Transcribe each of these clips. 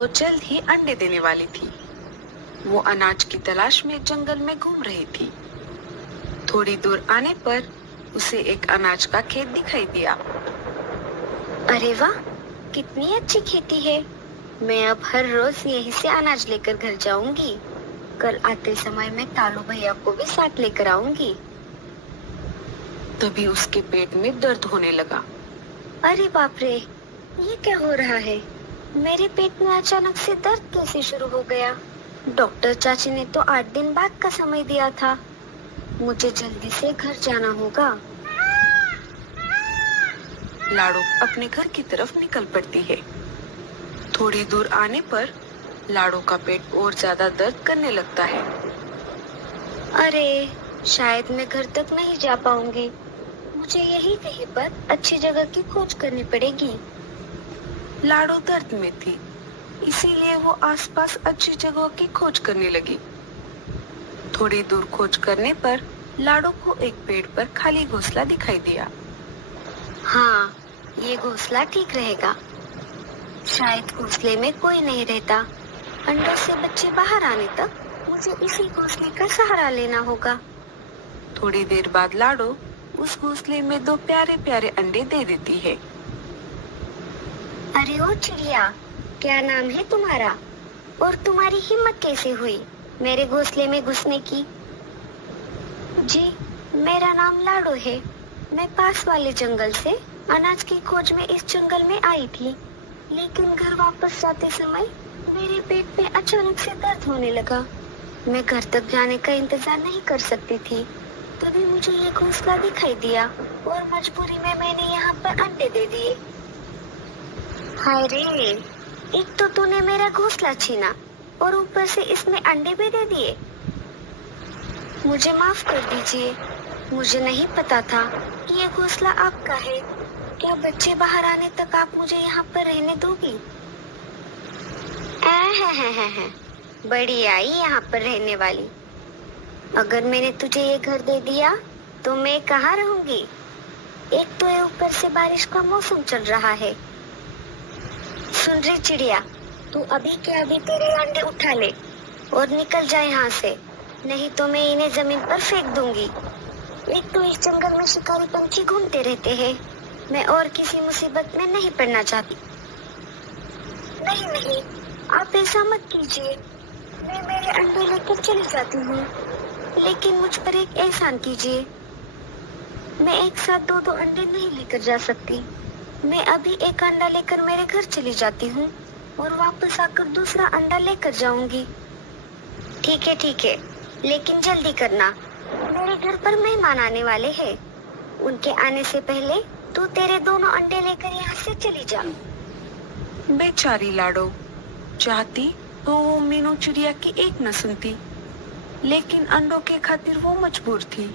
वो जल्द ही अंडे देने वाली थी। वो अनाज की तलाश में जंगल में घूम रही थी। थोड़ी दूर आने पर उसे एक अनाज का खेत दिखाई दिया। अरे वाह, कितनी अच्छी खेती है। मैं अब हर रोज यहीं से अनाज लेकर घर जाऊंगी। कल आते समय मैं कालू भैया को भी साथ लेकर आऊंगी। तभी उसके पेट में दर्द होने लगा। अरे बाप रे, ये क्या हो रहा है? मेरे पेट में अचानक से दर्द कैसे शुरू हो गया? डॉक्टर चाची ने तो 8 दिन बाद का समय दिया था। मुझे जल्दी से घर जाना होगा। लाडो अपने घर की तरफ निकल पड़ती है। थोड़ी दूर आने पर लाडो का पेट और ज्यादा दर्द करने लगता है। अरे, शायद मैं घर तक नहीं जा पाऊंगी। मुझे यही कहीं पर अच्छी जगह की खोज करनी पड़ेगी। लाडो दर्द में थी, इसीलिए वो आसपास अच्छी जगहों की खोज करने लगी। थोड़ी दूर खोज करने पर लाडो को एक पेड़ पर खाली घोंसला दिखाई दिया। हाँ, ये घोंसला ठीक रहेगा। शायद घोंसले में कोई नहीं रहता। अंडों से बच्चे बाहर आने तक मुझे इसी घोंसले का सहारा लेना होगा। थोड़ी देर बाद लाडो उस घोंसले में 2 प्यारे प्यारे अंडे दे देती है। अरे ओ चिड़िया, क्या नाम है तुम्हारा? और तुम्हारी हिम्मत कैसे हुई मेरे घोंसले में घुसने की? जी, मेरा नाम लाडो है। मैं पास वाले जंगल से अनाज की खोज में इस जंगल में आई थी, लेकिन घर वापस जाते समय मेरे पेट में अचानक से दर्द होने लगा। मैं घर तक जाने का इंतजार नहीं कर सकती थी। तभी मुझे ये घोंसला दिखाई दिया और मजबूरी में मैंने यहाँ पर अंडे दे दिए। हाय रे, एक तो तूने मेरा घोंसला छीना और ऊपर से इसमें अंडे भी दे दिए। मुझे माफ कर दीजिए, मुझे नहीं पता था कि ये घोंसला आपका है। क्या बच्चे बाहर आने तक आप मुझे यहाँ पर रहने दोगी? है, बड़ी आई यहाँ पर रहने वाली। अगर मैंने तुझे ये घर दे दिया तो मैं कहाँ रहूंगी? एक तो ये ऊपर से बारिश का मौसम चल रहा है। सुन रही चिड़िया, तू अभी के अभी तेरे अंडे उठा ले और निकल जा यहाँ से, नहीं तो मैं इन्हें जमीन पर फेंक दूंगी। एक तो इस जंगल में शिकारी पंछी घूमते रहते हैं। मैं और किसी मुसीबत में नहीं पड़ना चाहती। नहीं, आप ऐसा मत कीजिए। मैं मेरे अंडे लेकर चली जाती हूँ, लेकिन मुझ पर एक एहसान कीजिए। मैं एक साथ 2 अंडे नहीं लेकर जा सकती। मैं अभी एक अंडा लेकर मेरे घर चली जाती हूँ और वापस आकर दूसरा अंडा लेकर जाऊंगी। ठीक है, लेकिन जल्दी करना। मेरे घर पर मेहमान आने वाले हैं। उनके आने से पहले तू तेरे दोनों अंडे लेकर यहाँ से चली जा। बेचारी लाडो चाहती तो वो मीनू चिड़िया की एक न सुनती, लेकिन अंडों के खातिर वो मजबूर थी।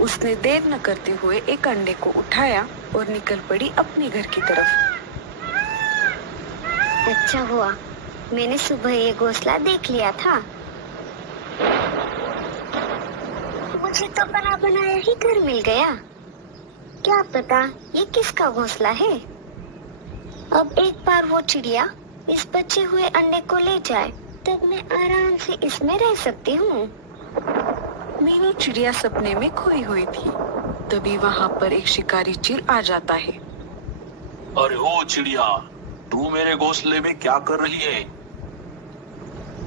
उसने देर न करते हुए एक अंडे को उठाया और निकल पड़ी अपने घर की तरफ। अच्छा हुआ मैंने सुबह ये घोंसला देख लिया था। मुझे तो बना बनाया ही घर मिल गया। क्या पता ये किसका घोंसला है। अब एक बार वो चिड़िया इस बचे हुए अंडे को ले जाए, तब मैं आराम से इसमें रह सकती हूँ। मीनू चिड़िया सपने में खोई हुई थी। तभी वहाँ पर एक शिकारी चील आ जाता है। अरे ओ चिड़िया, तू मेरे घोंसले में क्या कर रही है?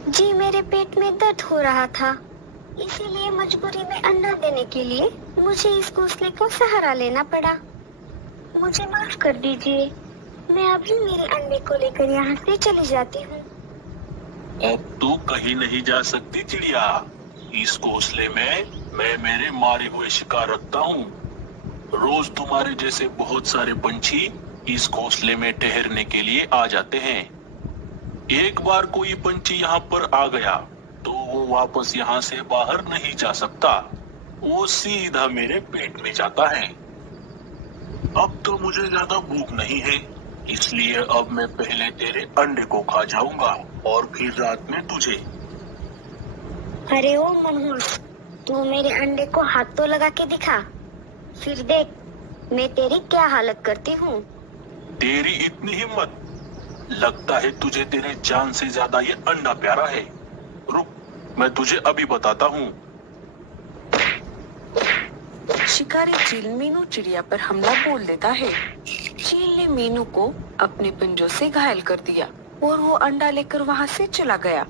जी, मेरे पेट में दर्द हो रहा था, इसीलिए मजबूरी में अंडा देने के लिए मुझे इस घोंसले का सहारा लेना पड़ा। मुझे माफ कर दीजिए, मैं अभी मेरे अंडे को लेकर यहाँ से चली जाती हूँ। अब तू कहीं नहीं जा सकती चिड़िया। इस घोंसले में मैं मेरे मारे हुए शिकार रखता हूँ। रोज तुम्हारे जैसे बहुत सारे पंछी इस घोंसले में ठहरने के लिए आ जाते हैं। एक बार कोई पंछी यहाँ पर आ गया तो वो वापस यहाँ से बाहर नहीं जा सकता। वो सीधा मेरे पेट में जाता है। अब तो मुझे ज्यादा भूख नहीं है, इसलिए अब मैं पहले तेरे अंडे को खा जाऊंगा और फिर रात में तुझे। अरे ओ मनहूस, तू मेरे अंडे को हाथ तो लगा के दिखा, फिर देख मैं तेरी क्या हालत करती हूँ। तेरी इतनी हिम्मत? लगता है तुझे तेरे जान से ज्यादा ये अंडा प्यारा है। रुक, मैं तुझे अभी बताता हूँ। शिकारी चील मीनू चिड़िया पर हमला बोल देता है। चील ने मीनू को अपने पंजों से घायल कर दिया और वो अंडा लेकर वहां से चला गया।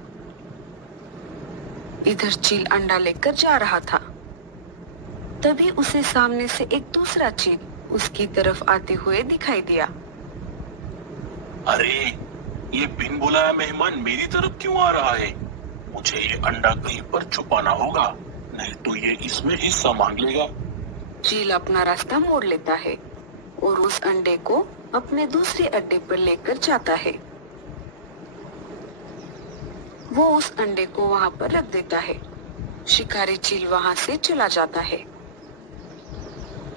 इधर चील अंडा लेकर जा रहा था, तभी उसे सामने से एक दूसरा चील उसकी तरफ आते हुए दिखाई दिया। अरे, ये बिन बुलाया मेहमान मेरी तरफ क्यों आ रहा है? मुझे ये अंडा कहीं पर छुपाना होगा, नहीं तो ये इसमें हिस्सा मांग लेगा। चील अपना रास्ता मोड़ लेता है और उस अंडे को अपने दूसरे अड्डे पर लेकर जाता है। वो उस अंडे को वहां पर रख देता है। शिकारी चील वहां से चला जाता है।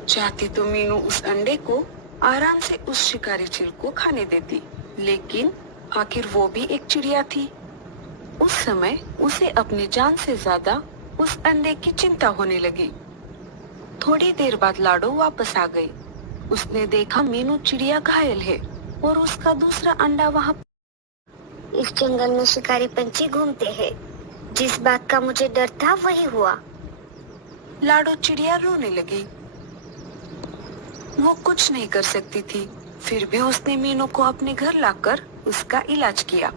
चाहती तो मीनू उस अंडे को आराम से उस शिकारी चील को खाने देती, लेकिन आखिर वो भी एक चिड़िया थी। उस समय उसे अपनी जान से ज्यादा उस अंडे की चिंता होने लगी। थोड़ी देर बाद लाडो वापस आ गई। उसने देखा मीनू चिड़िया घायल है और उसका दूसरा अंडा वहाँ। इस जंगल में शिकारी पंछी घूमते हैं। जिस बात का मुझे डर था वही हुआ। लाडो चिड़िया रोने लगी। वो कुछ नहीं कर सकती थी, फिर भी उसने मीनू को अपने घर लाकर उसका इलाज किया।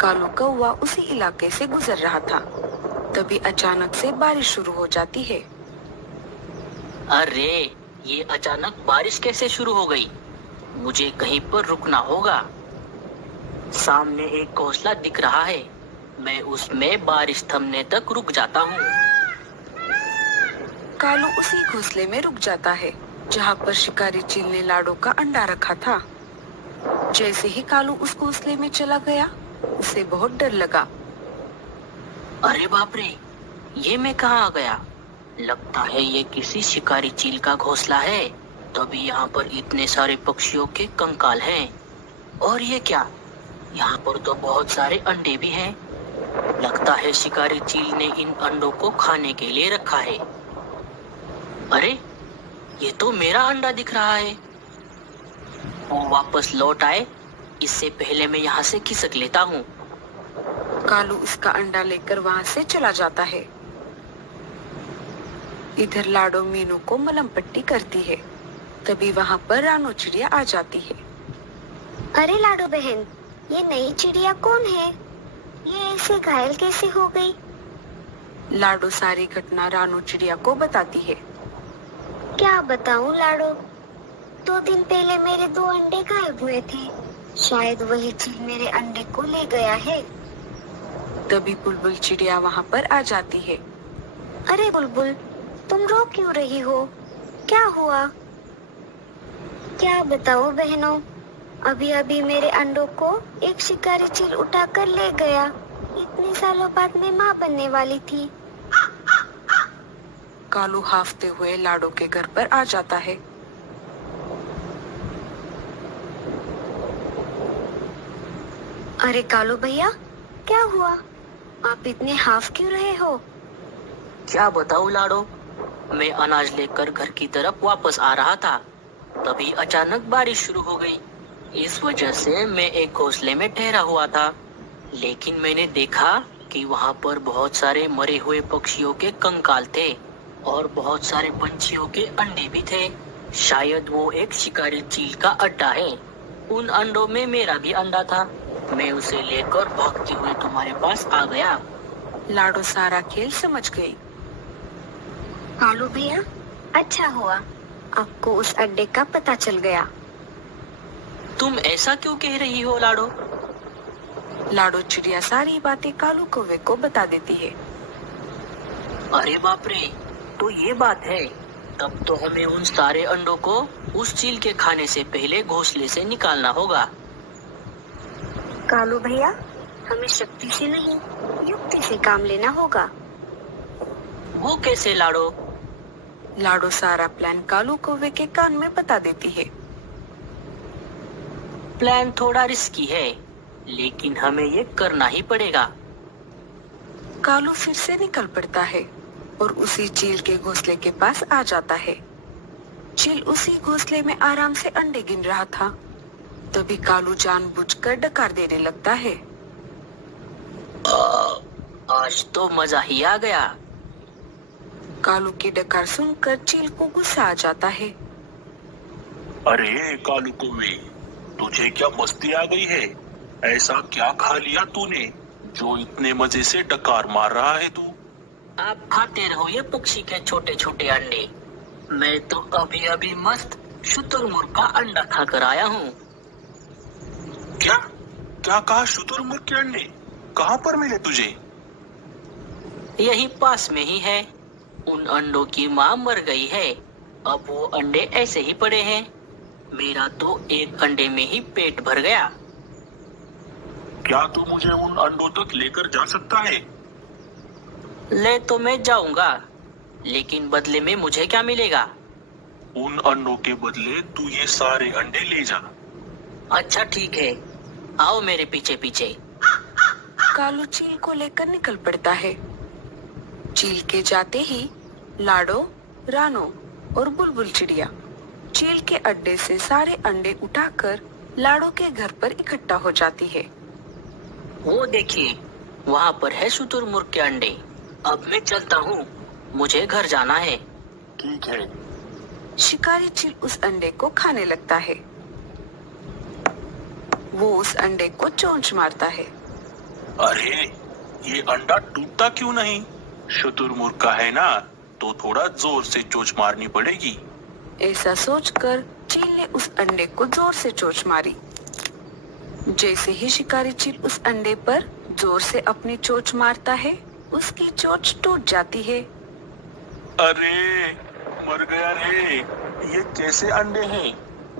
कालू कौवा उसी इलाके से गुजर रहा था, तभी अचानक से बारिश शुरू हो जाती है। अरे, ये अचानक बारिश कैसे शुरू हो गई? मुझे कहीं पर रुकना होगा। सामने एक घोंसला दिख रहा है, मैं उसमें बारिश थमने तक रुक जाता हूँ। कालू उसी घोंसले में रुक जाता है जहाँ पर शिकारी चील ने लाडो का अंडा रखा था। जैसे ही कालू उस घोंसले में चला गया, उसे बहुत डर लगा। अरे बाप रे, ये मैं कहाँ आ गया? लगता है ये किसी शिकारी चील का घोंसला है, तभी यहाँ पर इतने सारे पक्षियों के कंकाल हैं। और ये क्या, यहाँ पर तो बहुत सारे अंडे भी हैं। लगता है शिकारी चील ने इन अंडों को खाने के लिए रखा है। अरे, ये तो मेरा अंडा दिख रहा है। वो वापस लौट आए, इससे पहले मैं यहाँ से खिसक लेता हूँ। कालू उसका अंडा लेकर वहाँ से चला जाता है। इधर लाडो मीनू को मलम पट्टी करती है, तभी वहाँ पर रानो चिड़िया आ जाती है। अरे लाडो बहन, ये नई चिड़िया कौन है? ये ऐसे घायल कैसे हो गई? लाडो सारी घटना रानो चिड़िया को बताती है। क्या बताऊं लाडो, 2 दिन पहले मेरे 2 अंडे गायब हुए थे। शायद वही चील मेरे अंडे को ले गया है। तभी बुलबुल चिड़िया वहाँ पर आ जाती है। अरे बुलबुल, तुम रो क्यों रही हो? क्या हुआ? क्या बताओ बहनों, अभी अभी मेरे अंडों को एक शिकारी चील उठा कर ले गया। इतने सालों बाद मैं माँ बनने वाली थी। कालू हाफते हुए लाडो के घर पर आ जाता है। अरे कालू भैया, क्या हुआ? आप इतने हाफ क्यों रहे हो? क्या बताऊं लाडो, मैं अनाज लेकर घर की तरफ वापस आ रहा था, तभी अचानक बारिश शुरू हो गई। इस वजह से मैं एक घोंसले में ठहरा हुआ था, लेकिन मैंने देखा कि वहाँ पर बहुत सारे मरे हुए पक्षियों के कंकाल थे और बहुत सारे पंछियों के अंडे भी थे। शायद वो एक शिकारी चील का अड्डा है। उन अंडों में मेरा भी अंडा था। मैं उसे लेकर भागते हुए तुम्हारे पास आ गया। लाडो सारा खेल समझ गई। कालू भैया, अच्छा हुआ आपको उस अड्डे का पता चल गया। तुम ऐसा क्यों कह रही हो लाडो? लाडो चिड़िया सारी बातें कालू कौवे को बता देती है। अरे बाप रे, तो ये बात है। तब तो हमें उन सारे अंडों को उस चील के खाने से पहले घोंसले से निकालना होगा। कालू भैया, हमें शक्ति से नहीं, युक्ति से काम लेना होगा। वो कैसे लाडो? लाडो सारा प्लान कालू कौवे के कान में बता देती है। प्लान थोड़ा रिस्की है, लेकिन हमें ये करना ही पड़ेगा। कालू फिर से निकल पड़ता है और उसी चील के घोंसले के पास आ जाता है। चील उसी घोंसले में आराम से अंडे गिन रहा था। तभी कालू जानबूझकर डकार देने लगता है। आज तो मजा ही आ गया। कालू की डकार सुनकर चील को गुस्सा आ जाता है। अरे कालू कौवे, तुझे क्या मस्ती आ गई है? ऐसा क्या खा लिया तूने जो इतने मजे से डकार मार रहा है तू? आप खाते रहो ये पक्षी के छोटे छोटे अंडे। मैं तो अभी अभी मस्त शुतुरमुर्ग का अंडा खाकर आया हूँ। क्या क्या कहा? शुतुरमुर्ग के अंडे कहाँ पर मिले तुझे? यही पास में ही है। उन अंडों की माँ मर गई है, अब वो अंडे ऐसे ही पड़े हैं। मेरा तो एक अंडे में ही पेट भर गया। क्या तू मुझे उन अंडों तक लेकर जा सकता है? ले तो मैं जाऊंगा, लेकिन बदले में मुझे क्या मिलेगा? उन अंडों के बदले तू ये सारे अंडे ले जा। अच्छा ठीक है, आओ मेरे पीछे पीछे। कालू चील को लेकर निकल पड़ता है। चील के जाते ही लाडो, रानो और बुलबुल चिड़िया चील के अड्डे से सारे अंडे उठाकर लाडो के घर पर इकट्ठा हो जाती है। वो देखिए, वहाँ पर है शुतुरमुर्ग के अंडे। अब मैं चलता हूँ, मुझे घर जाना है। ठीक है। शिकारी चील उस अंडे को खाने लगता है। वो उस अंडे को चोंच मारता है। अरे ये अंडा टूटता क्यों नहीं? शुतुरमुर्ग का है ना, तो थोड़ा जोर से चोंच मारनी पड़ेगी। ऐसा सोचकर चील ने उस अंडे को जोर से चोंच मारी। जैसे ही शिकारी चील उस अंडे पर जोर से अपनी चोंच मारता है, उसकी चोंच टूट जाती है। अरे मर गया रे, ये कैसे अंडे हैं?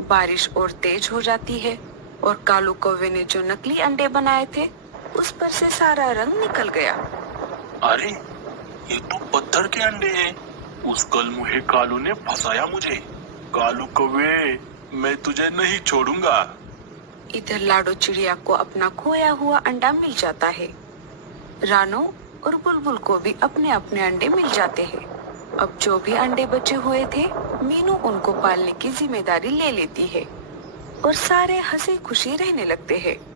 बारिश और तेज हो जाती है और कालू कौवे ने जो नकली अंडे बनाए थे, उस पर से सारा रंग निकल गया। अरे ये तो पत्थर के अंडे हैं। उस कलमुहे कालू ने फंसाया मुझे। कालू कौवे, मैं तुझे नहीं छोड़ूंगा। इधर लाडो चिड़िया को अपना खोया हुआ अंडा मिल जाता है। रानो और बुलबुल को भी अपने अपने अंडे मिल जाते हैं। अब जो भी अंडे बचे हुए थे, मीनू उनको पालने की जिम्मेदारी ले लेती है और सारे हंसी खुशी रहने लगते हैं।